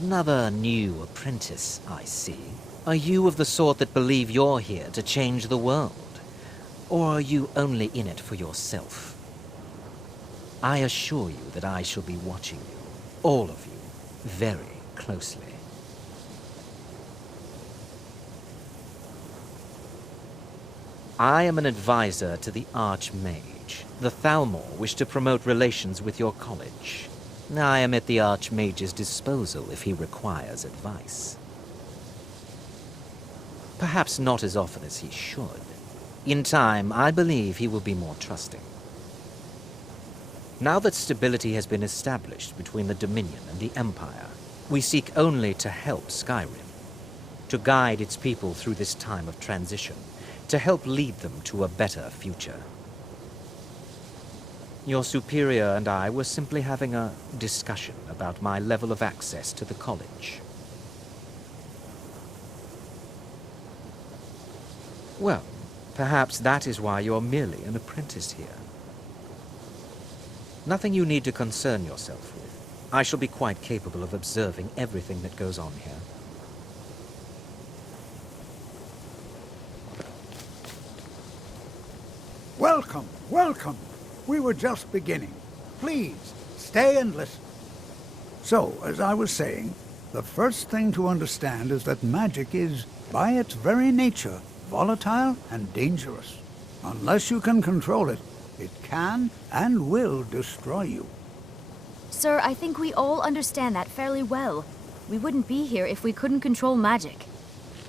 Another new apprentice, I see. Are you of the sort that believe you're here to change the world? Or are you only in it for yourself? I assure you that I shall be watching you, all of you, very closely. I am an advisor to the Archmage. The Thalmor wish to promote relations with your college. I am at the Archmage's disposal if he requires advice. Perhaps not as often as he should. In time, I believe he will be more trusting. Now that stability has been established between the Dominion and the Empire, we seek only to help Skyrim, to guide its people through this time of transition, to help lead them to a better future. Your superior and I were simply having a discussion about my level of access to the college. Well, perhaps that is why you're merely an apprentice here. Nothing you need to concern yourself with. I shall be quite capable of observing everything that goes on here. Welcome, welcome. We were just beginning. Please, stay and listen. So, as I was saying, the first thing to understand is that magic is, by its very nature, volatile and dangerous. Unless you can control it, it can and will destroy you. Sir, I think we all understand that fairly well. We wouldn't be here if we couldn't control magic.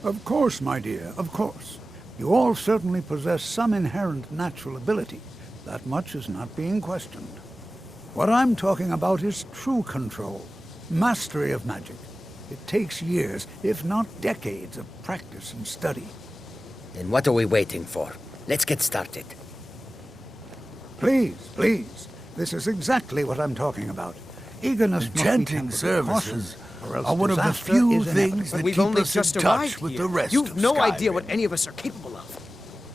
Of course, my dear, of course. You all certainly possess some inherent natural ability. That much is not being questioned. What I'm talking about is true control, mastery of magic. It takes years, if not decades, of practice and study. Then what are we waiting for? Let's get started. Please, please. This is exactly what I'm talking about. Eagerness must be Enchanting tempered with caution, services or else are one of the disaster few is inevitable. things that We've keep only us just in arrived touch with here. the rest You've of no idea Skyrim. what any of us are capable of.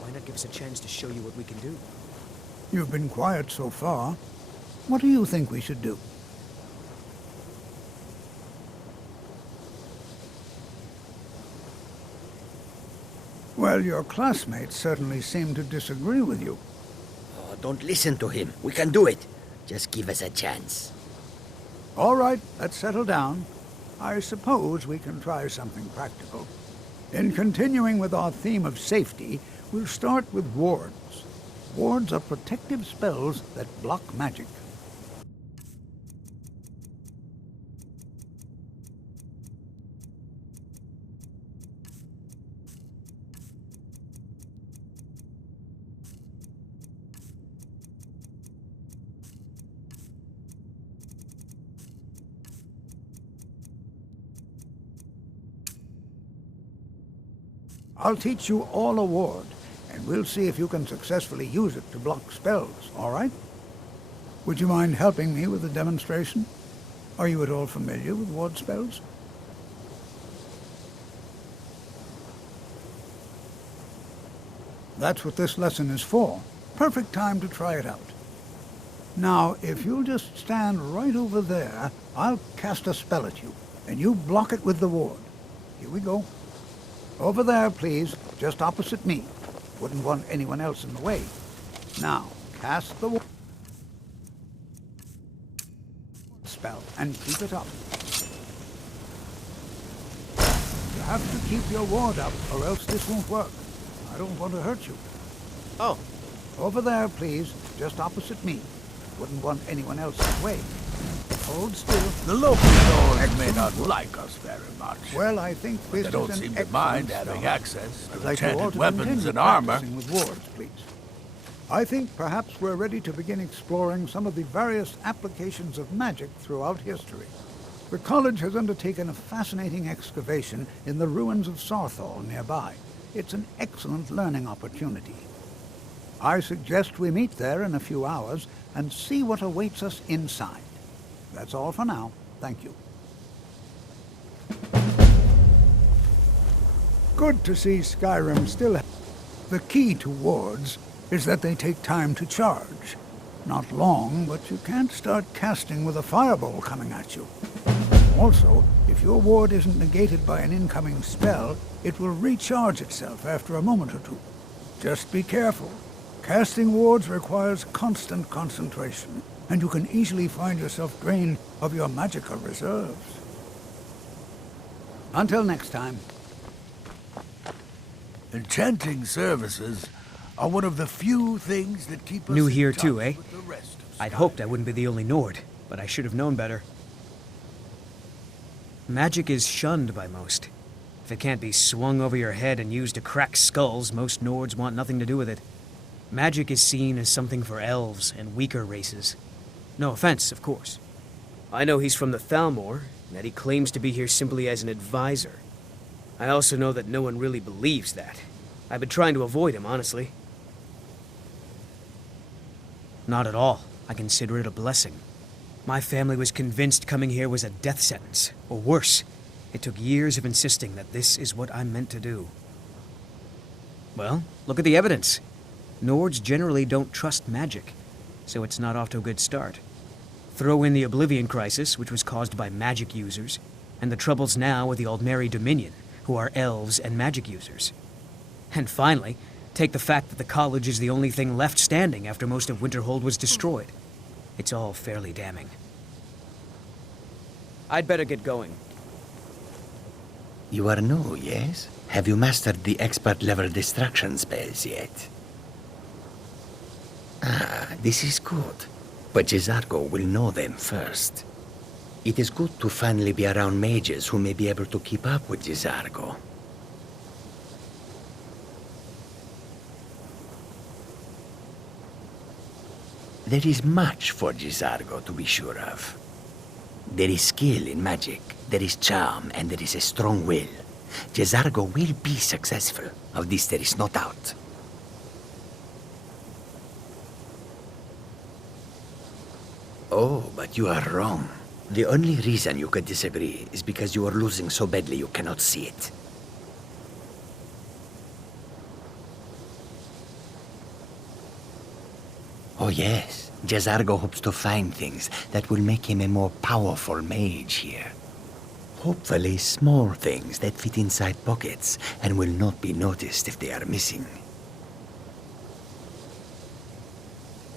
Why not give us a chance to show you what we can do? You've been quiet so far. What do you think we should do? Well, your classmates certainly seem to disagree with you. Oh, don't listen to him. We can do it. Just give us a chance. All right, let's settle down. I suppose we can try something practical. In continuing with our theme of safety, we'll start with wards. Wards are protective spells that block magic. I'll teach you all a ward, and we'll see if you can successfully use it to block spells, all right? Would you mind helping me with the demonstration? Are you at all familiar with ward spells? That's what this lesson is for. Perfect time to try it out. Now, if you'll just stand right over there, I'll cast a spell at you, and you block it with the ward. Here we go. Over there, please, just opposite me. Wouldn't want anyone else in the way. Now, cast the spell and keep it up. You have to keep your ward up, or else this won't work. I don't want to hurt you. Oh. Over there, please, just opposite me. Wouldn't want anyone else in the way. Hold still. The local lords may not like us very much. Well, I think this They is don't an seem to excellent mind start. having access I'd to like you all enchanted to weapons continue and armor. practicing with wards, please. I think perhaps we're ready to begin exploring some of the various applications of magic throughout history. The college has undertaken a fascinating excavation in the ruins of Sarthal nearby. It's an excellent learning opportunity. I suggest we meet there in a few hours and see what awaits us inside. That's all for now. Thank you. Good to see Skyrim still. The key to wards is that they take time to charge. Not long, but you can't start casting with a fireball coming at you. Also, if your ward isn't negated by an incoming spell, it will recharge itself after a moment or two. Just be careful. Casting wards requires constant concentration, and you can easily find yourself drained of your magical reserves. Until next time. Enchanting services are one of the few things that keep us New in here touch too, eh? with the rest of I'd Skyrim. hoped I wouldn't be the only Nord, but I should have known better. Magic is shunned by most. If it can't be swung over your head and used to crack skulls, most Nords want nothing to do with it. Magic is seen as something for elves and weaker races. No offense, of course. I know he's from the Thalmor, and that he claims to be here simply as an advisor. I also know that no one really believes that. I've been trying to avoid him, honestly. Not at all. I consider it a blessing. My family was convinced coming here was a death sentence, or worse. It took years of insisting that this is what I'm meant to do. Well, look at the evidence. Nords generally don't trust magic, so it's not off to a good start. Throw in the Oblivion Crisis, which was caused by magic users, and the troubles now with the Aldmeri Dominion, who are elves and magic users. And finally, take the fact that the college is the only thing left standing after most of Winterhold was destroyed. It's all fairly damning. I'd better get going. You are new, yes? Have you mastered the expert-level distraction spells yet? Ah, this is good. But Jizargo will know them first. It is good to finally be around mages who may be able to keep up with Jizargo. There is much for Jizargo to be sure of. There is skill in magic, there is charm, and there is a strong will. Jizargo will be successful. Of this there is no doubt. Oh, but you are wrong. The only reason you could disagree is because you are losing so badly you cannot see it. Oh yes, Jizargo hopes to find things that will make him a more powerful mage here. Hopefully small things that fit inside pockets and will not be noticed if they are missing.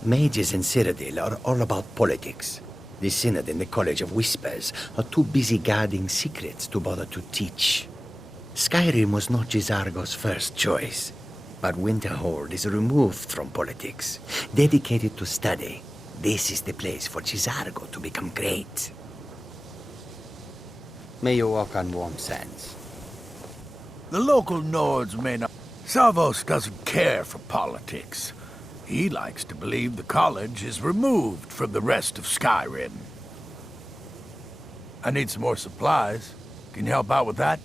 Mages in Cyrodiil are all about politics. The Synod and the College of Whispers are too busy guarding secrets to bother to teach. Skyrim was not Jizargo's first choice, but Winterhold is removed from politics, dedicated to study. This is the place for Jizargo to become great. May you walk on warm sands. The local Nords may not... Savos doesn't care for politics. He likes to believe the college is removed from the rest of Skyrim. I need some more supplies. Can you help out with that?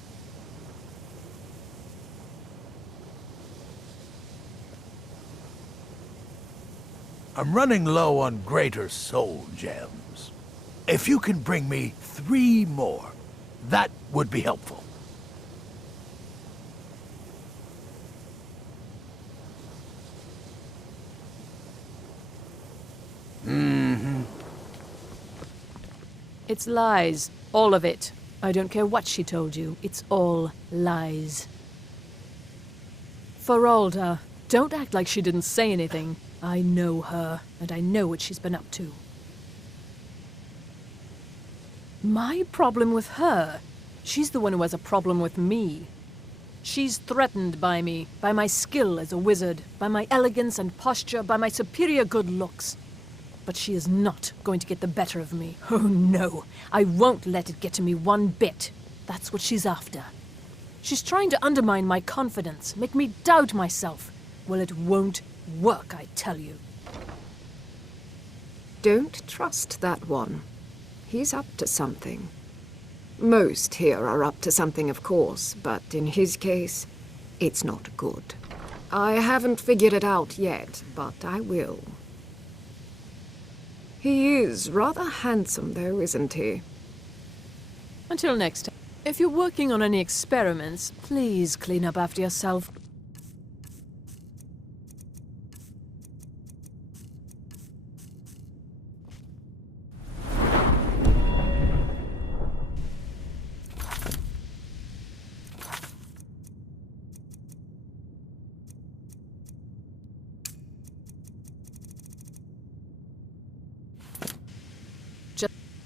I'm running low on greater soul gems. If you can bring me 3 more, that would be helpful. It's lies. All of it. I don't care what she told you. It's all lies. Feralda, don't act like she didn't say anything. I know her, and I know what she's been up to. My problem with her? She's the one who has a problem with me. She's threatened by me, by my skill as a wizard, by my elegance and posture, by my superior good looks. But she is not going to get the better of me. Oh no, I won't let it get to me one bit. That's what she's after. She's trying to undermine my confidence, make me doubt myself. Well, it won't work, I tell you. Don't trust that one. He's up to something. Most here are up to something, of course, but in his case, it's not good. I haven't figured it out yet, but I will. He is rather handsome, though, isn't he? Until next time. If you're working on any experiments, please clean up after yourself.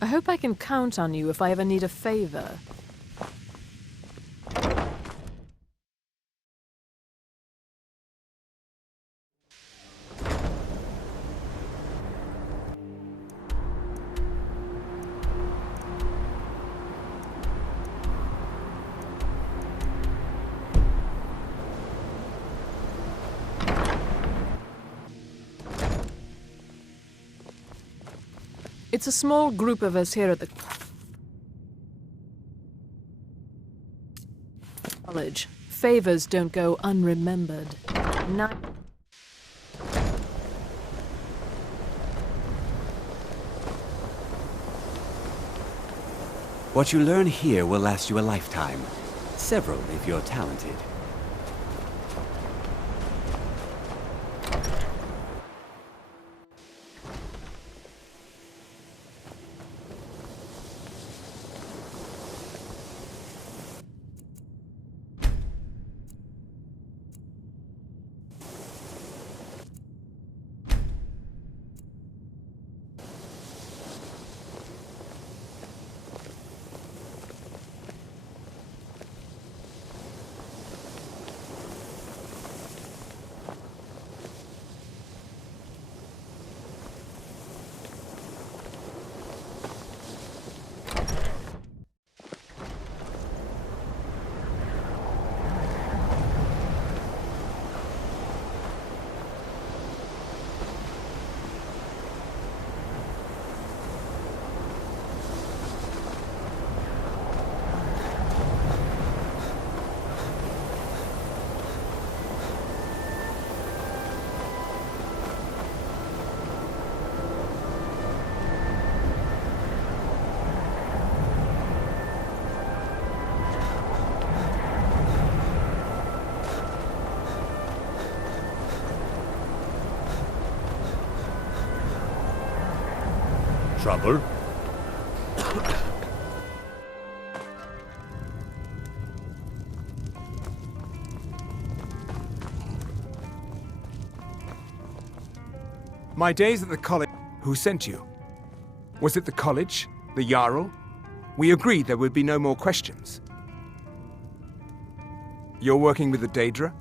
I hope I can count on you if I ever need a favor. It's a small group of us here at the college. Favors don't go unremembered. What you learn here will last you a lifetime. Several if you're talented. Trouble? My days at the college... Who sent you? Was it the college? The Jarl? We agreed there would be no more questions. You're working with the Daedra?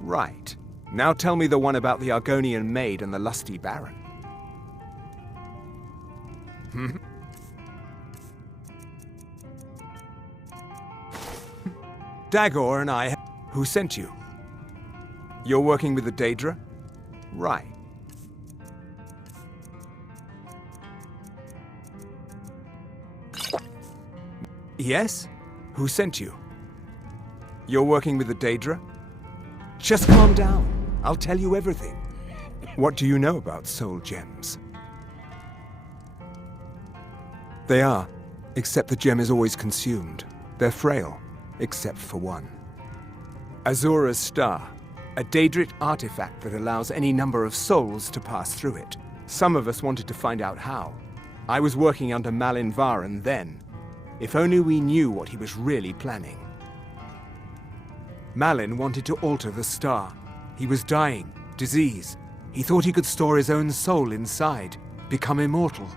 Right. Now tell me the one about the Argonian maid and the lusty baron. Dagor and I... Who sent you? You're working with the Daedra? Right. Yes? Who sent you? You're working with the Daedra? Just calm down. I'll tell you everything. What do you know about soul gems? They are, except the gem is always consumed. They're frail, except for one. Azura's Star, a Daedric artifact that allows any number of souls to pass through it. Some of us wanted to find out how. I was working under Malin Varen then. If only we knew what he was really planning. Malin wanted to alter the star. He was dying, disease. He thought he could store his own soul inside, become immortal.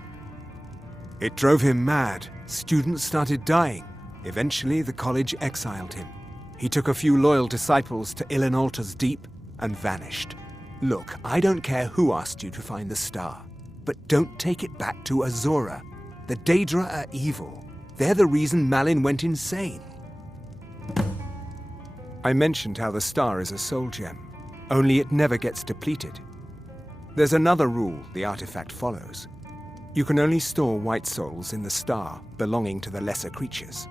It drove him mad. Students started dying. Eventually, the college exiled him. He took a few loyal disciples to Ilinalta's Deep and vanished. Look, I don't care who asked you to find the star, but don't take it back to Azura. The Daedra are evil. They're the reason Malin went insane. I mentioned how the star is a soul gem, only it never gets depleted. There's another rule the artifact follows. You can only store white souls in the star belonging to the lesser creatures.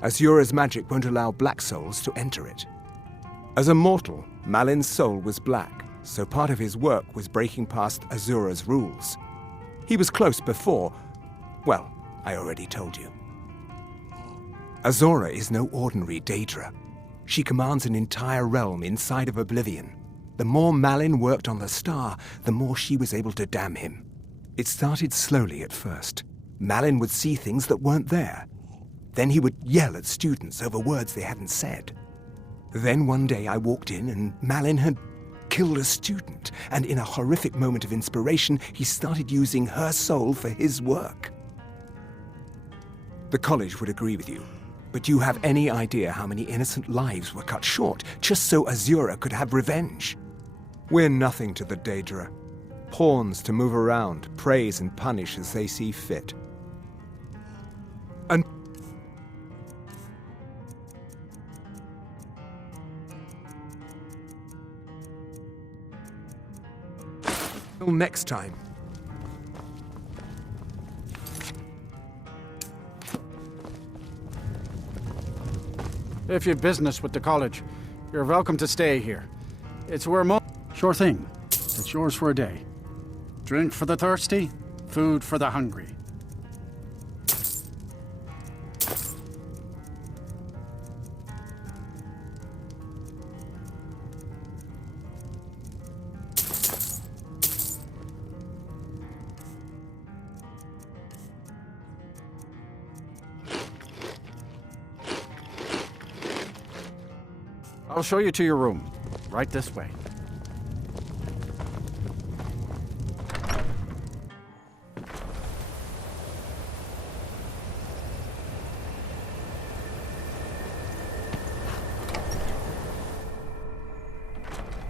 Azura's magic won't allow black souls to enter it. As a mortal, Malin's soul was black, so part of his work was breaking past Azura's rules. He was close before... Well, I already told you. Azura is no ordinary Daedra. She commands an entire realm inside of Oblivion. The more Malin worked on the star, the more she was able to damn him. It started slowly at first. Malin would see things that weren't there. Then he would yell at students over words they hadn't said. Then one day I walked in and Malin had killed a student, and in a horrific moment of inspiration, he started using her soul for his work. The college would agree with you. But do you have any idea how many innocent lives were cut short just so Azura could have revenge? We're nothing to the Daedra. Pawns to move around, praise and punish as they see fit. Until next time. If you've business with the college, you're welcome to stay here. It's where Sure thing. It's yours for a day. Drink for the thirsty, food for the hungry. I'll show you to your room. Right this way.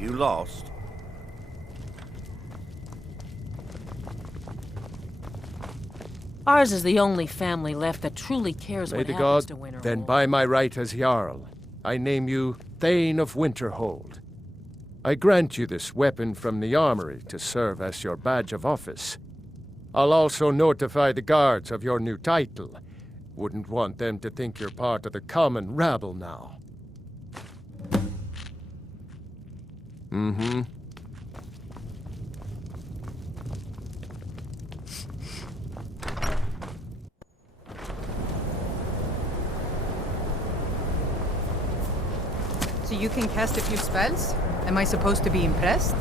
You lost? Ours is the only family left that truly cares what happens to Winterhold. Then by my right as Jarl, I name you Thane of Winterhold. I grant you this weapon from the armory to serve as your badge of office. I'll also notify the guards of your new title. Wouldn't want them to think you're part of the common rabble now. Mm-hmm. So you can cast a few spells? Am I supposed to be impressed?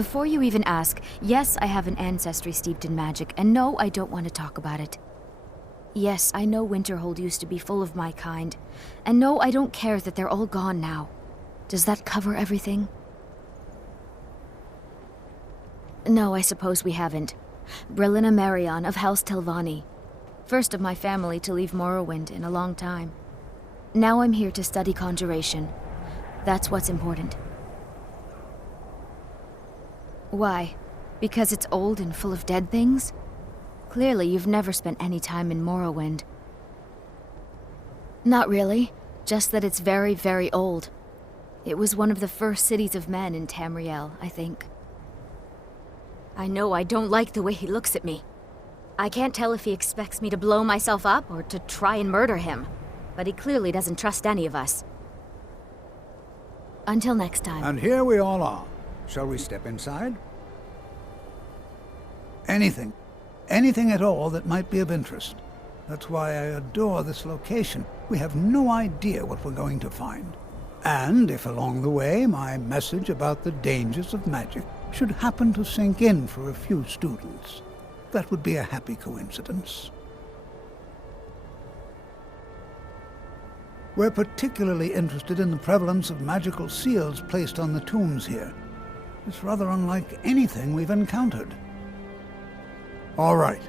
Before you even ask, yes, I have an ancestry steeped in magic, and no, I don't want to talk about it. Yes, I know Winterhold used to be full of my kind, and no, I don't care that they're all gone now. Does that cover everything? No, I suppose we haven't. Brillina Marion of House Telvanni. First of my family to leave Morrowind in a long time. Now I'm here to study conjuration. That's what's important. Why? Because it's old and full of dead things? Clearly, you've never spent any time in Morrowind. Not really. Just that it's very, very old. It was one of the first cities of men in Tamriel, I think. I know I don't like the way he looks at me. I can't tell if he expects me to blow myself up or to try and murder him. But he clearly doesn't trust any of us. Until next time. And here we all are. Shall we step inside? Anything at all that might be of interest. That's why I adore this location. We have no idea what we're going to find. And if along the way my message about the dangers of magic should happen to sink in for a few students, that would be a happy coincidence. We're particularly interested in the prevalence of magical seals placed on the tombs here. It's rather unlike anything we've encountered. All right.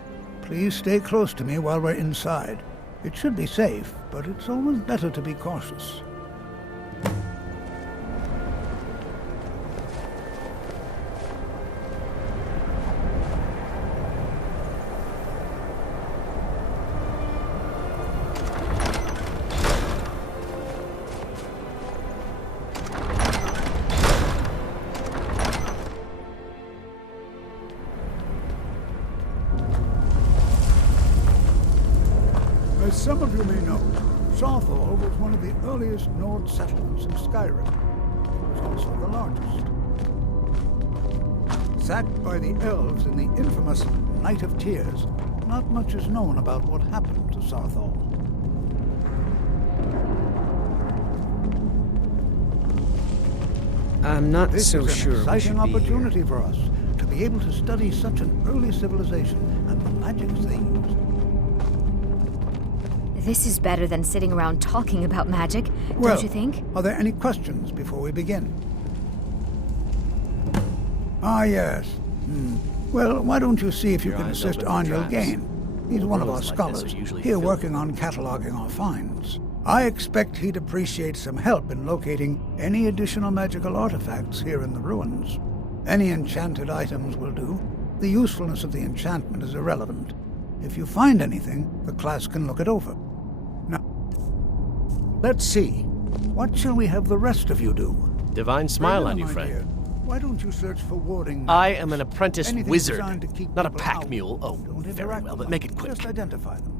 Please stay close to me while we're inside. It should be safe, but it's always better to be cautious. As some of you may know, Sarthor was one of the earliest Nord settlements in Skyrim. It was also the largest. Sacked by the elves in the infamous Night of Tears, not much is known about what happened to Sarthor. I'm not so This is sure an we exciting should be here. opportunity for us to be able to study such an early civilization and the magics they used. This is better than sitting around talking about magic, Well, don't you think? Are there any questions before we begin? Ah, yes. Well, why don't you see if you Your can eyes assist open for Arniel traps. Gain? He's one of our Rooms like this are scholars, usually here filled. working on cataloging our finds. I expect he'd appreciate some help in locating any additional magical artifacts here in the ruins. Any enchanted items will do. The usefulness of the enchantment is irrelevant. If you find anything, the class can look it over. Now, let's see. What shall we have the rest of you do? Divine smile on you, my friend. dear, why don't you search for warding I magics? am an apprentice Anything wizard, designed to keep not a people pack out. mule. Oh, Don't very interact well, with but make them. it quick. Just identify them.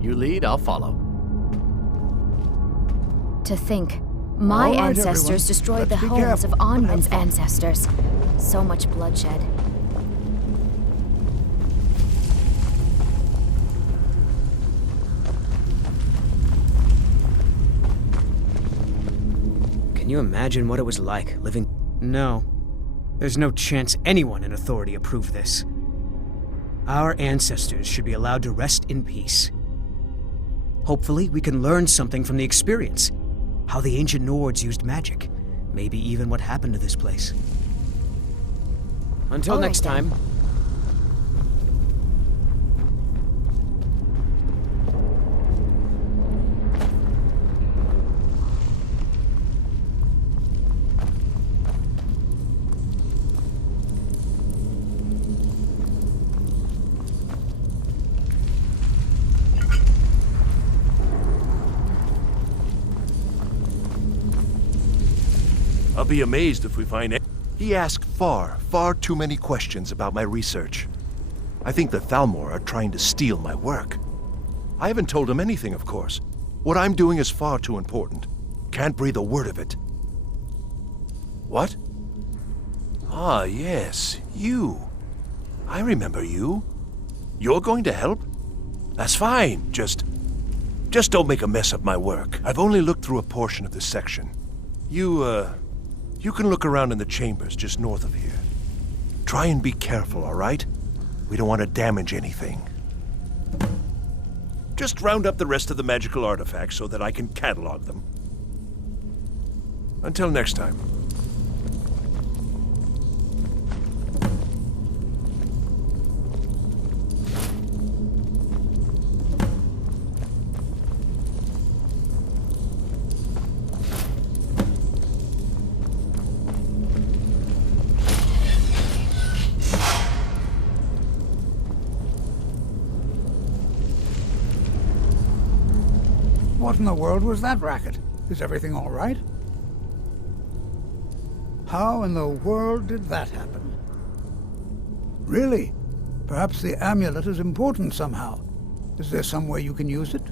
You lead, I'll follow. To think, my All right, ancestors everyone. destroyed the Let's be homes careful. of Onwin's Have fun. ancestors. So much bloodshed. Can you imagine what it was like living? No. There's no chance anyone in authority approved this. Our ancestors should be allowed to rest in peace. Hopefully, we can learn something from the experience. How the ancient Nords used magic. Maybe even what happened to this place. Until All right, next then. time. I'll be amazed if we find it. He asked far too many questions about my research. I think the Thalmor are trying to steal my work. I haven't told him anything, of course. What I'm doing is far too important. Can't breathe a word of it. What? Ah, yes, you. I remember you. You're going to help? That's fine. Just don't make a mess of my work. I've only looked through a portion of this section. You can look around in the chambers just north of here. Try and be careful, all right? We don't want to damage anything. Just round up the rest of the magical artifacts so that I can catalog them. Until next time. in the world was that racket? Is everything all right? How in the world did that happen? Really? Perhaps the amulet is important somehow. Is there some way you can use it?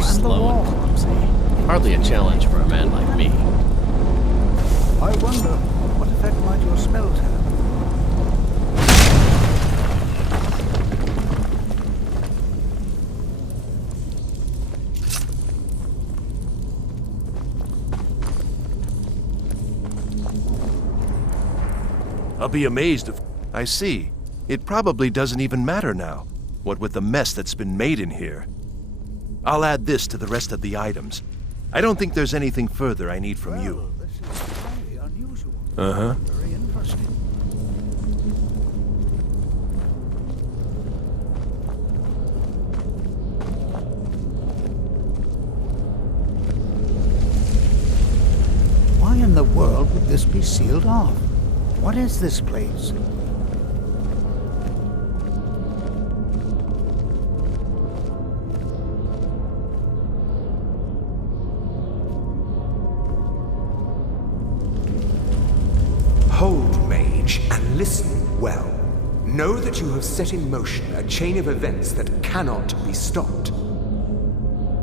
Slow and clumsy. Hardly a challenge for a man like me. I wonder, what effect might your spells have? I'll be amazed if... I see. It probably doesn't even matter now, what with the mess that's been made in here. I'll add this to the rest of the items. I don't think there's anything further I need from you. This is highly unusual. Uh-huh. Very interesting. Why in the world would this be sealed off? What is this place? Hold, mage, and listen well. Know that you have set in motion a chain of events that cannot be stopped.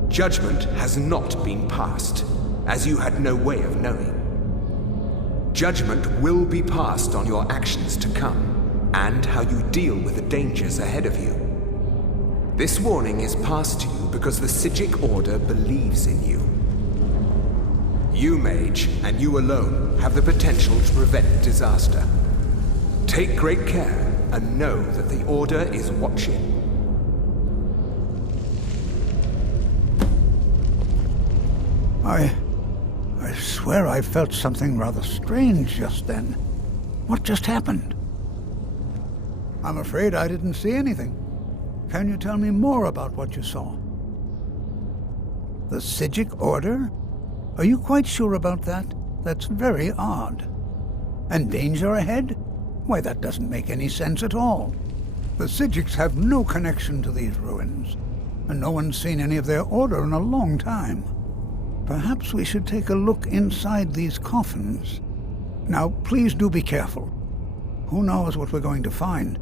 Judgment has not been passed, as you had no way of knowing. Judgment will be passed on your actions to come, and how you deal with the dangers ahead of you. This warning is passed to you because the Psijic Order believes in you. You, mage, and you alone, have the potential to prevent disaster. Take great care, and know that the Order is watching. I swear I felt something rather strange just then. What just happened? I'm afraid I didn't see anything. Can you tell me more about what you saw? The Psijic Order? Are you quite sure about that? That's very odd. And danger ahead? Why, that doesn't make any sense at all. The Psijics have no connection to these ruins, and no one's seen any of their order in a long time. Perhaps we should take a look inside these coffins. Now, please do be careful. Who knows what we're going to find?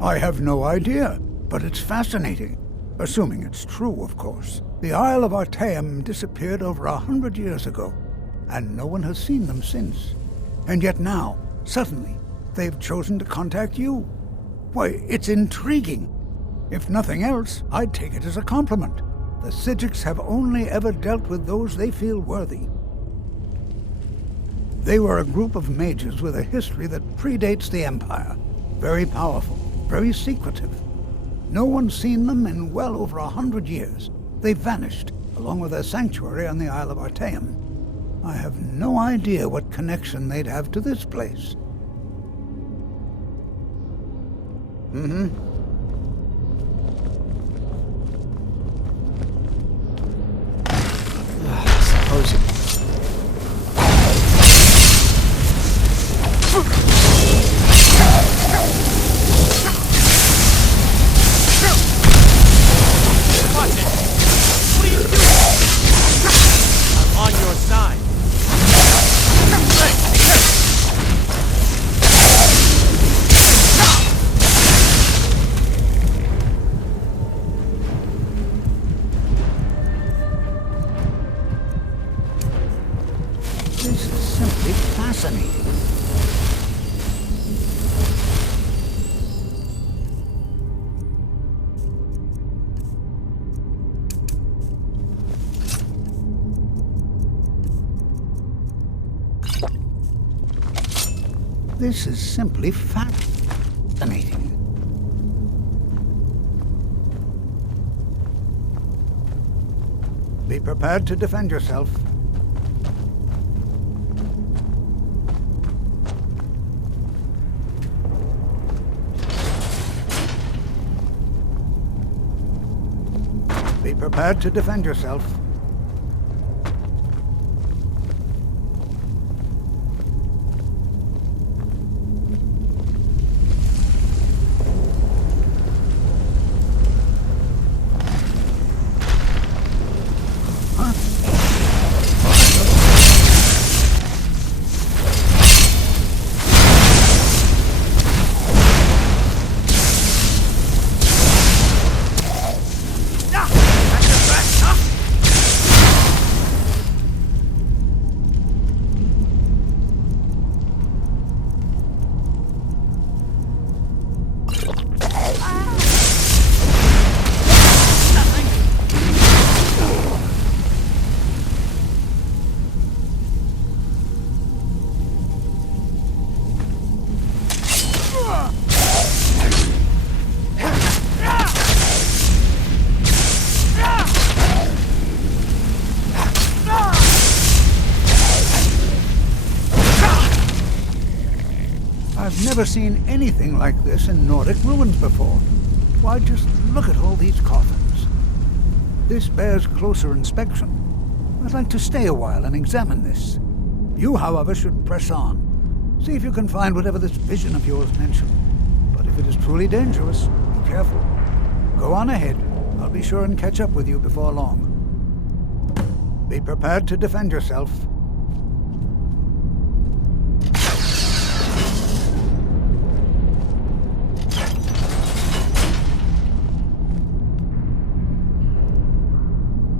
I have no idea, but it's fascinating. Assuming it's true, of course. The Isle of Artaeum disappeared over 100 years ago, and no one has seen them since. And yet now, suddenly, they've chosen to contact you. Why, it's intriguing. If nothing else, I'd take it as a compliment. The Psijics have only ever dealt with those they feel worthy. They were a group of mages with a history that predates the Empire. Very powerful, very secretive. No one's seen them in well over 100 years. They vanished, along with their sanctuary on the Isle of Artaeum. I have no idea what connection they'd have to this place. This is simply fascinating. This is simply fascinating. Be prepared to defend yourself. Be prepared to defend yourself. I've never seen anything like this in Nordic ruins before. Why, just look at all these coffins. This bears closer inspection. I'd like to stay a while and examine this. You, however, should press on. See if you can find whatever this vision of yours mentioned. But if it is truly dangerous, be careful. Go on ahead. I'll be sure and catch up with you before long. Be prepared to defend yourself.